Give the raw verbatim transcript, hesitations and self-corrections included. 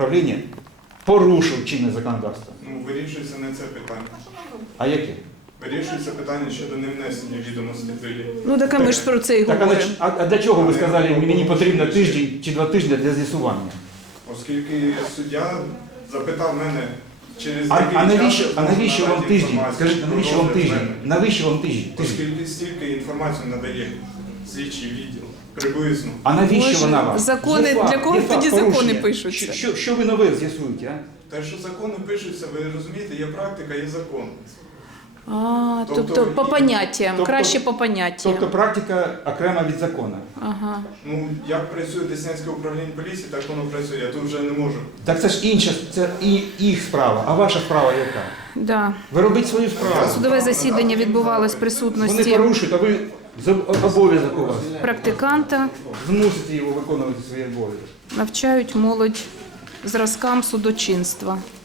управління порушив чинне законодавство. Ну, вирішується не це питання. А яке? Вирішується питання щодо невнесення відомостей до є. Ну так а ми ж про це і Так, а, говоримо. а, а для чого ви сказали, мені потрібно тиждень чи два тижні для з'ясування? Оскільки суддя запитав мене через А, який а навіщо, час а навіщо вам надати тиждень? інформацію Скажіть, про навіщо вам розгляд тиждень? мене. Навіщо вам тиждень? Тиждень. Оскільки стільки інформації надає слідчий відділ, приблизно. А навіщо Боже, вона вам? закони- Є факт, для кого є факт тоді закони порушення. пишуться? Що, що, що ви нове з'ясуєте, а? Те, що закони пишуться, ви розумієте, є практика, є закон. А, Тобто, тобто по поняттям, тобто- краще по поняттям. Тобто практика окрема від закону. Ага. Ну, як працює Деснянське управління поліції, так воно працює. Я тут вже не можу. Так це ж інша, це і їх справа, а ваша справа яка? Да. Ви робіть свою справу. Судове засідання відбувалось в Вони присутності порушують, а ви з- обов'язок у вас. практиканта, Змусите його виконувати свої обов'язки. навчають молодь зразкам судочинства.